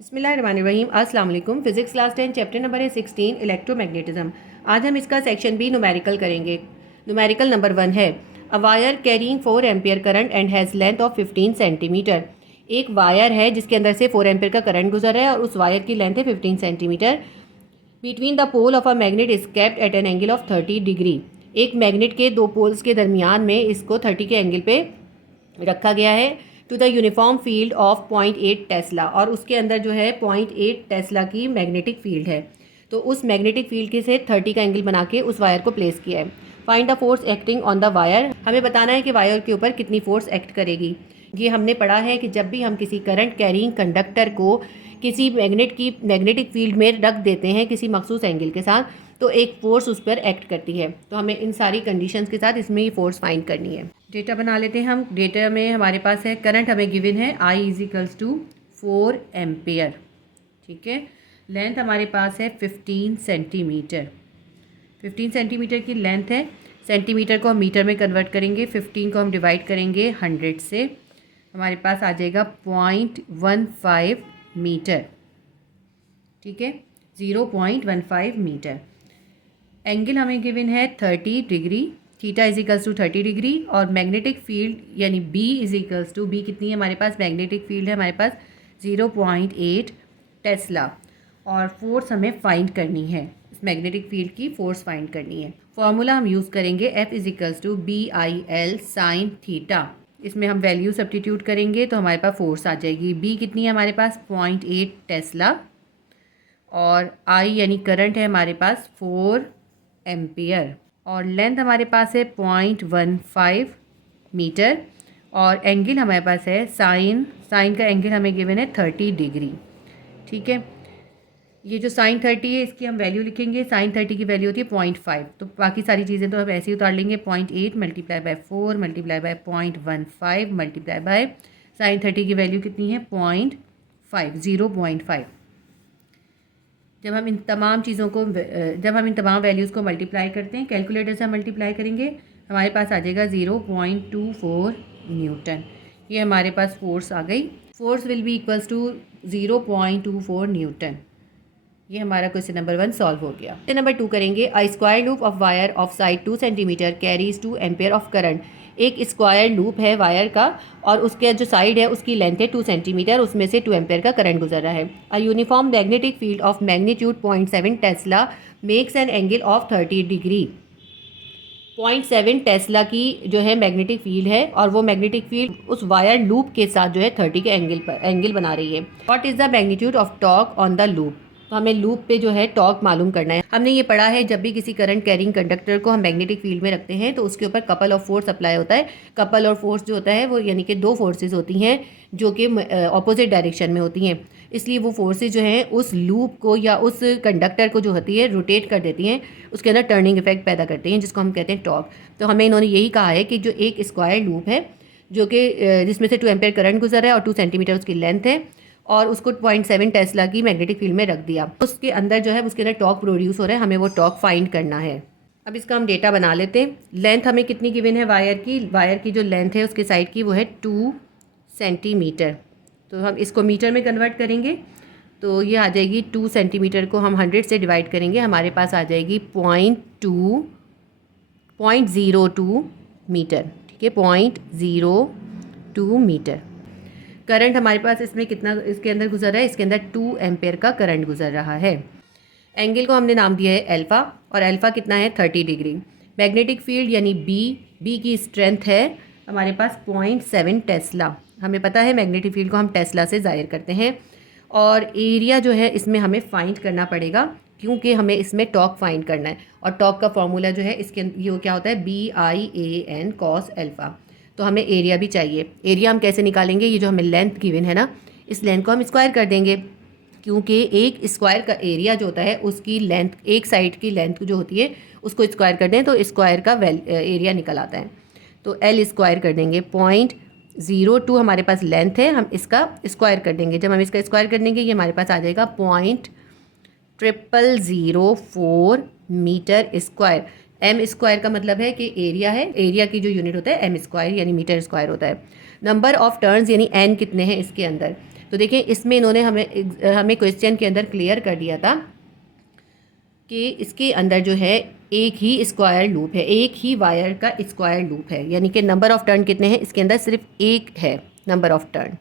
बिस्मिल्लाहिर्रहमानिर्रहीम। अस्सलाम वालेकुम। फिजिक्स क्लास 10 चैप्टर नंबर है 16 इलेक्ट्रोमैग्नेटिज्म। आज हम इसका सेक्शन बी न्यूमेरिकल करेंगे। न्यूमेरिकल नंबर 1 है a wire carrying 4 ampere current and has length of 15 centimetre. एक वायर है जिसके अंदर से 4 एम्पियर का करंट गुजर रहा है और उस वायर की लेंथ है 15 centimetre. Between the pole of a magnet is kept at an angle of 30 degree. एक मैग्नेट के दो पोल्स के दरमियान में इसको 30 के एंगल पे रखा गया है। To the uniform field of 0.8 tesla, और उसके अंदर जो है 0.8 टेस्ला की मैग्नेटिक फील्ड है। तो उस मैग्नेटिक फील्ड के से 30 का एंगल बना के उस वायर को प्लेस किया है। Find the force acting on the wire. हमें बताना है कि वायर के ऊपर कितनी फोर्स एक्ट करेगी। ये हमने पढ़ा है कि जब भी हम किसी करंट कैरिंग कंडक्टर को किसी मैग्नेटिक फील्ड में रख देते हैं किसी मखसूस एंगल के साथ, तो एक फ़ोर्स उस पर एक्ट करती है। तो हमें इन सारी कंडीशंस के साथ इसमें ये फ़ोर्स फाइंड करनी है। डेटा बना लेते हैं हम। डेटा में हमारे पास है करंट हमें गिवन है I इजिकल्स टू 4 एम्पेयर। ठीक है। लेंथ हमारे पास है 15 सेंटीमीटर। 15 सेंटीमीटर की लेंथ है। सेंटीमीटर को हम मीटर में कन्वर्ट करेंगे। 15 को हम डिवाइड करेंगे 100 से, हमारे पास आ जाएगा 0.15 मीटर। ठीक है, 0.15 मीटर। एंगल हमें गिवन है 30 degree. Theta equals to 30 degree. और मैग्नेटिक फील्ड यानी बी इजिकल्स टू, बी कितनी है हमारे पास, मैग्नेटिक फील्ड है हमारे पास 0.8 टेस्ला। और फोर्स हमें फाइंड करनी है, इस मैग्नेटिक फील्ड की फोर्स फाइंड करनी है। फॉर्मूला हम यूज़ करेंगे F equals to BIL sine theta. इसमें हम वैल्यू सब्स्टिट्यूट करेंगे तो हमारे पास फोर्स आ जाएगी। बी कितनी है हमारे पास 0.8 टेस्ला, और आई यानी करंट है हमारे पास 4 एम्पियर, और लेंथ हमारे पास है 0.15 मीटर, और एंगल हमारे पास है साइन का एंगल हमें गिवन है 30 डिग्री। ठीक है, ये जो साइन 30 है इसकी हम वैल्यू लिखेंगे। साइन 30 की वैल्यू होती है 0.5। तो बाकी सारी चीज़ें तो हम ऐसे ही उतार लेंगे। 0.8 multiply by 4 multiply by 0.15 multiply by sine 30 की वैल्यू कितनी है 0.5, 0.5। जब हम इन तमाम वैल्यूज़ को मल्टीप्लाई करते हैं, कैलकुलेटर से हम मल्टीप्लाई करेंगे, हमारे पास आ जाएगा 0.24 न्यूटन। ये हमारे पास फोर्स आ गई। Force will be equals to 0.24 newton. ये हमारा क्वेश्चन नंबर 1 सॉल्व हो गया। क्वेश्चन नंबर 2 करेंगे। A square loop of wire of side 2 centimetre carries 2 ampere of current. एक स्क्वायर लूप है वायर का और उसके जो साइड है उसकी लेंथ है 2 सेंटीमीटर, उसमें से 2 एम्पेयर का करंट गुजर रहा है। A uniform magnetic field of magnitude 0.7 Tesla makes an angle of 30 degree. 0.7 Tesla की जो है मैग्नेटिक फील्ड है, और वो मैग्नेटिक फील्ड उस वायर लूप के साथ जो है 30 के एंगल बना रही है। What is the magnitude of torque on the loop. तो हमें लूप पे जो है टॉर्क मालूम करना है। हमने ये पढ़ा है जब भी किसी करंट कैरिंग कंडक्टर को हम मैग्नेटिक फील्ड में रखते हैं तो उसके ऊपर कपल ऑफ फोर्स अप्लाई होता है। कपल और फोर्स जो होता है वो यानी कि दो फोर्सेज होती हैं जो कि ऑपोजिट डायरेक्शन में होती हैं। इसलिए वो फोर्सेज जो हैं उस लूप को या उस कंडक्टर को जो होती है रोटेट कर देती हैं, उसके अंदर टर्निंग इफेक्ट पैदा करते हैं, जिसको हम कहते हैं टॉर्क। तो हमें इन्होंने यही कहा है कि जो एक स्क्वायर लूप है जो कि जिसमें से 2 एम्पेयर करंट गुजर रहा है और 2 सेंटीमीटर उसकी लेंथ है, और उसको 0.7 टेस्ला की मैग्नेटिक फील्ड में रख दिया, उसके अंदर जो है उसके अंदर टॉर्क प्रोड्यूस हो रहा है। हमें वो टॉर्क फाइंड करना है। अब इसका हम डेटा बना लेते हैं। लेंथ हमें कितनी गिवन है वायर की जो लेंथ है उसके साइड की वो है 2 सेंटीमीटर। तो हम इसको मीटर में कन्वर्ट करेंगे तो ये आ जाएगी 2 सेंटीमीटर को हम 100 से डिवाइड करेंगे, हमारे पास आ जाएगी 0.02 मीटर। ठीक है, 0.02 मीटर। करंट हमारे पास इसमें कितना इसके अंदर गुजर रहा है, इसके अंदर 2 एम्पेयर का करंट गुजर रहा है। एंगल को हमने नाम दिया है अल्फ़ा, और अल्फ़ा कितना है 30 डिग्री। मैग्नेटिक फील्ड यानी बी की स्ट्रेंथ है हमारे पास 0.7 टेस्ला। हमें पता है मैग्नेटिक फील्ड को हम टेस्ला से ज़ाहिर करते हैं। और एरिया जो है इसमें हमें फाइंड करना पड़ेगा क्योंकि हमें इसमें टॉर्क फाइंड करना है, और टॉर्क का फॉर्मूला जो है इसके ये क्या होता है BIAN cos अल्फ़ा। तो हमें एरिया भी चाहिए। एरिया हम कैसे निकालेंगे, ये जो हमें लेंथ गिवन है ना, इस लेंथ को हम स्क्वायर कर देंगे, क्योंकि एक स्क्वायर का एरिया जो होता है उसकी लेंथ, एक साइड की लेंथ जो होती है उसको स्क्वायर कर दें तो स्क्वायर का एरिया निकल आता है। तो L स्क्वायर कर देंगे। 0.02 हमारे पास लेंथ है, हम इसका स्क्वायर कर देंगे। जब हम इसका स्क्वायर कर देंगे ये हमारे पास आ जाएगा 0.0004 मीटर स्क्वायर। एम स्क्वायर का मतलब है कि एरिया है, एरिया की जो यूनिट होता है एम स्क्वायर यानी मीटर स्क्वायर होता है। नंबर ऑफ़ टर्न्स यानी n कितने हैं इसके अंदर। तो देखिए इसमें इन्होंने हमें क्वेश्चन के अंदर क्लियर कर दिया था कि इसके अंदर जो है एक ही स्क्वायर लूप है, एक ही वायर का स्क्वायर लूप है, यानी कि नंबर ऑफ़ टर्न कितने हैं इसके अंदर, सिर्फ एक है नंबर ऑफ़ टर्न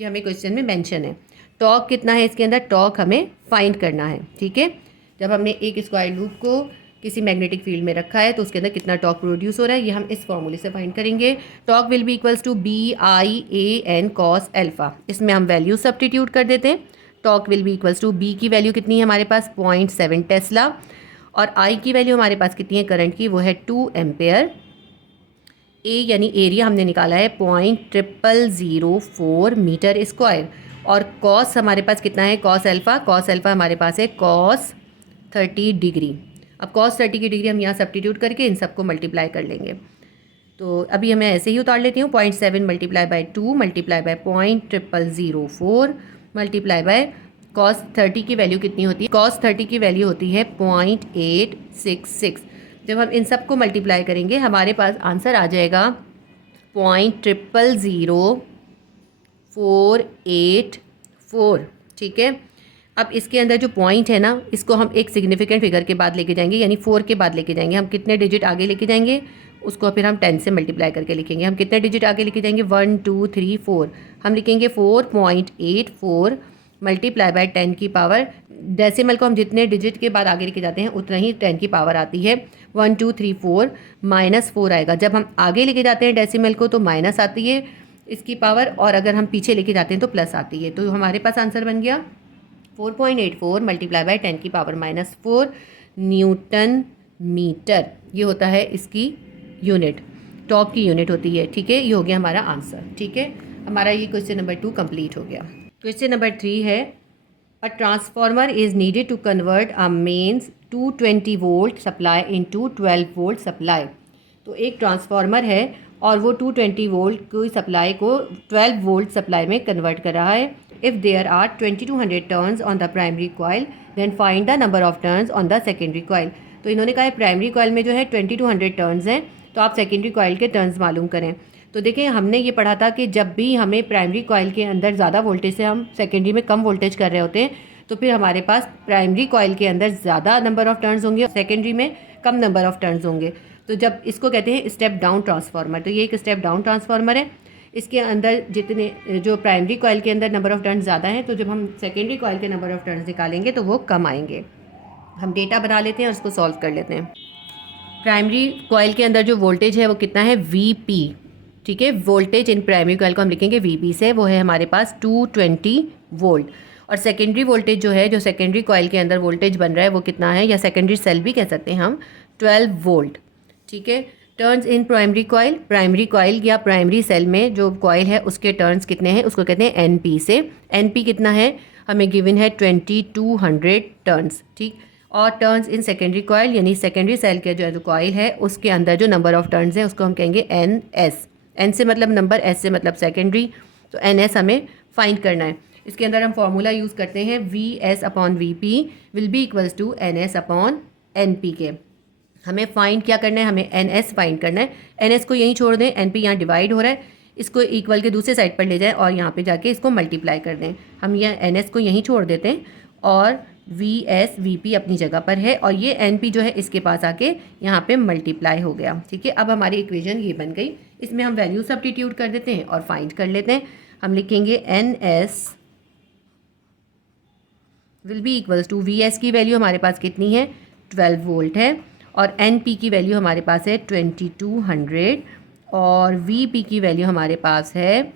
कि हमें क्वेश्चन में मेंशन है। टॉर्क कितना है इसके अंदर, टॉर्क हमें फाइंड करना है। ठीक है, जब हमने एक स्क्वायर लूप को किसी मैग्नेटिक फील्ड में रखा है तो उसके अंदर कितना टॉर्क प्रोड्यूस हो रहा है ये हम इस फॉर्मूले से फाइंड करेंगे। Torque will be equals to BI/AN cos alpha. इसमें हम वैल्यू सब्स्टिट्यूट कर देते हैं। Torque will be equals to B की वैल्यू कितनी है हमारे पास 0.7 टेस्ला, और आई की वैल्यू हमारे पास कितनी है करंट की, वो है 2 एम्पेयर। ए यानी एरिया हमने निकाला है 0.0004 मीटर स्क्वायर, और कॉस हमारे पास कितना है, कॉस अल्फ़ा हमारे पास है cos 30 डिग्री। अब cos 30 की डिग्री हम यहाँ सब्स्टिट्यूट करके इन सबको मल्टीप्लाई कर लेंगे। तो अभी मैं ऐसे ही उतार लेती हूँ, 0.7 multiply by 2 multiply by 0.0004 multiply by cos 30 की वैल्यू कितनी होती है, cos 30 की वैल्यू होती है 0.866। जब हम इन सब को मल्टीप्लाई करेंगे हमारे पास आंसर आ जाएगा 0.000484। ठीक है, अब इसके अंदर जो पॉइंट है ना इसको हम एक सिग्निफिकेंट फिगर के बाद लेके जाएंगे, यानी 4 के बाद लेके जाएंगे। हम कितने डिजिट आगे लेके जाएंगे उसको फिर हम 10 से मल्टीप्लाई करके लिखेंगे। हम कितने डिजिट आगे लेके जाएंगे, 1 2 3 4, हम लिखेंगे 4.84 मल्टीप्लाई बाय 10 की पावर, डेसिमल को हम जितने डिजिट के बाद आगे लेके जाते हैं उतना ही 10 की पावर आती है। 1 2 3 4 -4 आएगा। जब हम आगे लेके जाते हैं डेसिमल को तो माइनस आती है इसकी पावर, और अगर हम पीछे लेके जाते हैं तो प्लस आती है। तो हमारे पास आंसर बन गया 4.84 मल्टीप्लाई बाय 10 की पावर -4 न्यूटन मीटर। ये होता है इसकी यूनिट, टॉर्क की यूनिट होती है। ठीक है, ये हो गया हमारा आंसर। ठीक है, हमारा ये क्वेश्चन नंबर 2 कंप्लीट हो गया। क्वेश्चन नंबर 3 है, a transformer is needed to convert a mains 220 volt supply into 12 volt supply. तो एक ट्रांसफार्मर है और वो 220 वोल्ट की सप्लाई को 12 वोल्ट सप्लाई में कन्वर्ट कर रहा है। If there are 2200 turns on the primary coil then find the number of turns on the secondary coil. तो इन्होंने कहा है प्राइमरी कॉइल में जो है 2200 टर्न्स हैं, तो आप सेकेंडरी कॉइल के टर्न्स मालूम करें। तो देखिए हमने ये पढ़ा था कि जब भी हमें प्राइमरी कॉइल के अंदर ज़्यादा वोल्टेज से हम सेकेंडरी में कम वोल्टेज कर रहे होते हैं तो फिर हमारे पास प्राइमरी कॉइल के अंदर ज़्यादा नंबर ऑफ़ टर्न्स होंगे और सेकेंडरी में कम नंबर ऑफ़ टर्न्स होंगे। तो जब इसको कहते हैं स्टेप डाउन ट्रांसफार्मर, तो ये एक स्टेप डाउन ट्रांसफार्मर है। इसके अंदर जितने जो प्राइमरी कॉइल के अंदर नंबर ऑफ़ टर्न्स ज़्यादा हैं, तो जब हम सेकेंडरी कॉइल के नंबर ऑफ़ टर्न्स निकालेंगे तो वो कम आएंगे। हम डेटा बना लेते हैं और उसको सॉल्व कर लेते हैं। प्राइमरी कॉइल के अंदर जो वोल्टेज है वो कितना है, VP। ठीक है, वोल्टेज इन प्राइमरी कॉइल को हम लिखेंगे VP से, वो है हमारे पास 220 वोल्ट। और सेकेंडरी वोल्टेज जो है, जो सेकेंडरी कॉइल के अंदर वोल्टेज बन रहा है वो कितना है, या सेकेंडरी सेल भी कह सकते हैं हम, 12 वोल्ट। ठीक है, टर्न्स इन प्राइमरी कॉइल या प्राइमरी सेल में जो कॉइल है उसके टर्न्स कितने हैं, उसको कहते हैं NP से। NP कितना है, हमें गिवन है 2200 टर्न्स। ठीक, और टर्न्स इन सेकेंडरी कॉइल यानी सेकेंडरी सेल के जो कॉइल है उसके अंदर जो नंबर ऑफ टर्न्स है उसको हम कहेंगे NS। N से मतलब नंबर, S से मतलब सेकेंडरी, तो NS हमें फाइंड करना है। इसके अंदर हम फॉर्मूला यूज़ करते हैं VS/VP will be equals to NS/NP के। हमें फाइंड क्या करना है, हमें NS फाइंड करना है। NS को यहीं छोड़ दें, NP यहाँ डिवाइड हो रहा है, इसको इक्वल के दूसरे साइड पर ले जाएं और यहाँ पे जाके इसको मल्टीप्लाई कर दें। हम यह NS को यहीं छोड़ देते हैं और VS VP अपनी जगह पर है और ये NP जो है इसके पास आके यहाँ पे मल्टीप्लाई हो गया। ठीक है, अब हमारी इक्वेशन ये बन गई। इसमें हम वैल्यू सब्स्टिट्यूट कर देते हैं और फाइंड कर लेते हैं। हम लिखेंगे NS will be equals to, VS की वैल्यू हमारे पास कितनी है, 12 वोल्ट है, और NP की वैल्यू हमारे पास है 2200, और VP की वैल्यू हमारे पास है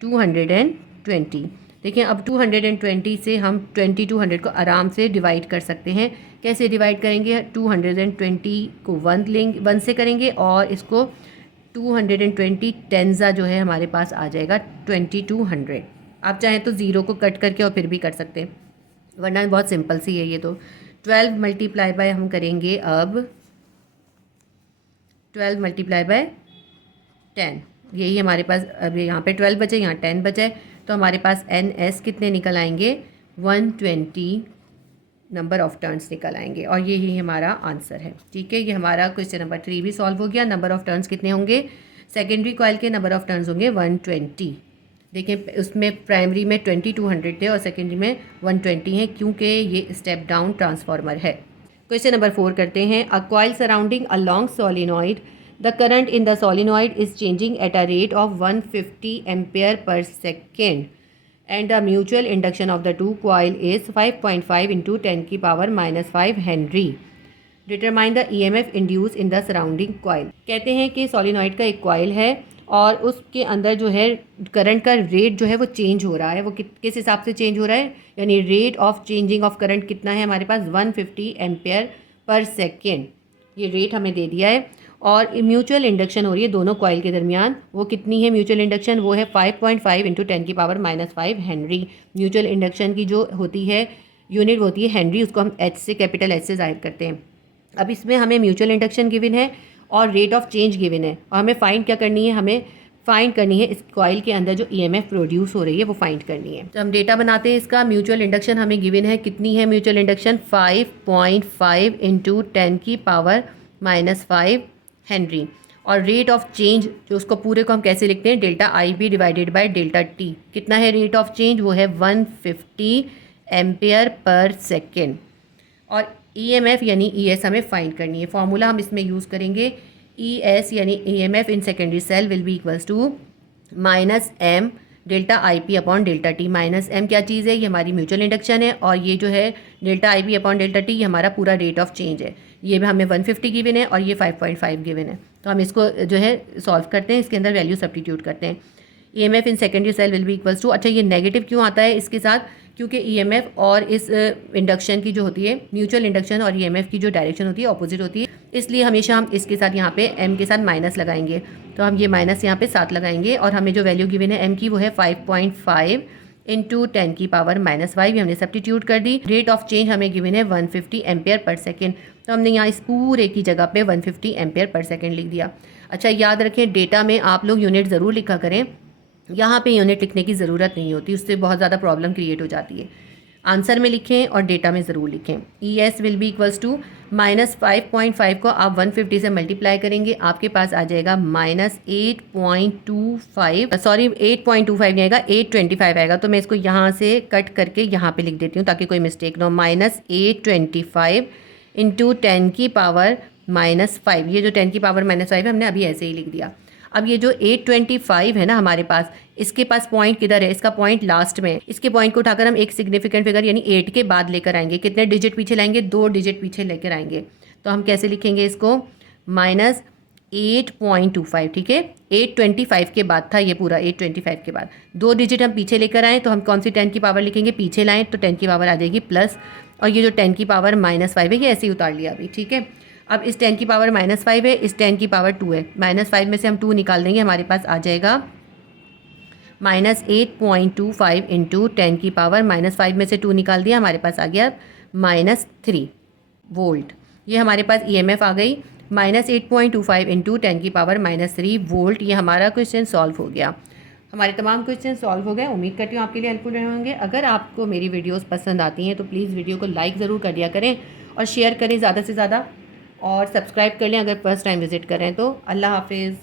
220। देखिए अब 220 से हम 2200 को आराम से डिवाइड कर सकते हैं। कैसे डिवाइड करेंगे, 220 को 1 से करेंगे और इसको 220 टेंजा जो है हमारे पास आ जाएगा 2200। आप चाहें तो ज़ीरो को कट करके और फिर भी कर सकते हैं, वरना बहुत सिंपल सी है ये। तो 12 मल्टीप्लाई बाय हम करेंगे अब 12 मल्टीप्लाई बाय 10, यही हमारे पास अब यहाँ पे 12 बचे, यहाँ 10 बचे, तो हमारे पास NS कितने निकल आएंगे, 120 नंबर ऑफ टर्न्स निकल आएंगे, और यही हमारा आंसर है। ठीक है, ये हमारा क्वेश्चन नंबर 3 भी सॉल्व हो गया। नंबर ऑफ टर्न्स कितने होंगे, सेकेंडरी कॉइल के नंबर ऑफ टर्न्स होंगे 120। देखें उसमें प्राइमरी में 2200 थे और सेकेंडरी में 120 है, क्योंकि ये स्टेप डाउन ट्रांसफार्मर है। क्वेश्चन नंबर 4 करते हैं। A coil surrounding a long solenoid, the current in the solenoid is changing at a rate of 150 ampere per second and the mutual induction of the two coil is 5.5 into 10 की power -5 Henry. Determine the EMF induce in the surrounding coil. कहते हैं कि solenoid का एक coil है और उसके अंदर जो है करंट का रेट जो है वो चेंज हो रहा है। वो किस हिसाब से चेंज हो रहा है, यानी rate of changing of current कितना है हमारे पास 150 एम्पेयर पर सेकेंड, ये रेट हमें दे दिया है। और म्यूचुअल इंडक्शन हो रही है दोनों कॉइल के दरमियान, वो कितनी है म्यूचुअल इंडक्शन, वो है 5.5 इंटू 10 की पावर -5 हेनरी। म्यूचुअल इंडक्शन की जो होती है यूनिट होती है हेनरी, उसको हम एच से कैपिटल एच से जाहिर करते हैं। अब इसमें हमें म्यूचुअल इंडक्शन गिवन है और रेट ऑफ चेंज गिवन है और हमें फाइंड क्या करनी है, हमें फाइंड करनी है इस कॉइल के अंदर जो EMF प्रोड्यूस हो रही है वो फाइंड करनी है। तो हम डेटा बनाते हैं इसका। म्यूचुअल इंडक्शन हमें गिवन है, कितनी है म्यूचुअल इंडक्शन 5.5 इंटू 10 की पावर -5 हेनरी। और रेट ऑफ चेंज जो उसको पूरे को हम कैसे लिखते हैं, delta IB divided by delta T। कितना है रेट ऑफ चेंज, वो है 150 एम्पेयर पर सेकेंड। और EMF यानी ES हमें फाइंड करनी है। फॉर्मूला हम इसमें यूज़ करेंगे, ES यानी EMF in secondary cell will be equals to -M delta IP upon delta T। -M क्या चीज़ है, ये हमारी म्यूचुअल इंडक्शन है और ये जो है delta IB upon delta T ये हमारा पूरा रेट ऑफ चेंज है। ये भी हमें 150 गिवन है और ये 5.5 गिवन है। तो हम इसको जो है सॉल्व करते हैं, इसके अंदर वैल्यू सब्स्टिट्यूट करते हैं। EMF in secondary cell will be equals to, अच्छा ये नेगेटिव क्यों आता है इसके साथ, क्योंकि EMF और इस इंडक्शन की जो होती है म्यूचुअल इंडक्शन और EMF की जो डायरेक्शन होती है ऑपोजिट होती है, इसलिए हमेशा हम इसके साथ यहाँ पे M के साथ माइनस लगाएंगे। तो हम ये माइनस यहाँ पे 7 लगाएंगे और हमें जो वैल्यू गिवन है M की वो है 5.5 इंटू 10 की पावर -5, ये हमने सब्स्टिट्यूट कर दी। रेट ऑफ चेंज हमें गिवन है 150 एम्पेयर पर सेकेंड, तो हमने यहाँ इस पूरे की जगह पे 150 एम्पेयर पर सेकेंड लिख दिया। अच्छा याद रखें डेटा में आप लोग यूनिट ज़रूर लिखा करें, यहाँ पे यूनिट लिखने की ज़रूरत नहीं होती, उससे बहुत ज़्यादा प्रॉब्लम क्रिएट हो जाती है। आंसर में लिखें और डेटा में ज़रूर लिखें। ES will be equals to -5.5 को आप 150 से मल्टीप्लाई करेंगे, आपके पास आ जाएगा -8.25, सॉरी 8.25 नहीं आएगा, 825 आएगा। तो मैं इसको यहाँ से कट करके यहाँ पे लिख देती हूँ ताकि कोई मिस्टेक ना हो। -825 इंटू 10 की पावर -5, ये जो 10 की पावर -5 है हमने अभी ऐसे ही लिख दिया। अब ये जो 825 है ना हमारे पास, इसके पास पॉइंट किधर है, इसका पॉइंट लास्ट में है। इसके पॉइंट को उठाकर हम एक सिग्निफिकेंट फिगर यानी 8 के बाद लेकर आएंगे। कितने डिजिट पीछे लाएंगे, 2 डिजिट पीछे लेकर आएंगे। तो हम कैसे लिखेंगे इसको, -8.25, ठीक है। 825 के बाद था ये पूरा, 825 के बाद 2 डिजिट हम पीछे लेकर आएँ तो हम कौन सी 10 की पावर लिखेंगे, पीछे लाएँ तो 10 की पावर आ जाएगी प्लस, और ये जो 10 की पावर -5 है ये ऐसे ही उतार लिया अभी, ठीक है। अब इस 10 की पावर -5 है, इस 10 की पावर 2 है, -5 में से हम 2 निकाल देंगे, हमारे पास आ जाएगा -8.25 इंटू 10 की पावर -5 में से 2 निकाल दिया, हमारे पास आ गया -3 वोल्ट। ये हमारे पास EMF आ गई -8.25 इंटू 10 की पावर -3 वोल्ट। ये हमारा क्वेश्चन सॉल्व हो गया। हमारे तमाम क्वेश्चन सॉल्व हो गए। उम्मीद करती हूँ आपके लिए हेल्पफुल रहे होंगे। अगर आपको मेरी वीडियोस पसंद आती हैं तो प्लीज़ वीडियो को लाइक ज़रूर कर दिया करें और शेयर करें ज़्यादा से ज़्यादा, और सब्सक्राइब कर लें अगर फर्स्ट टाइम विज़िट करें तो। अल्लाह हाफिज़।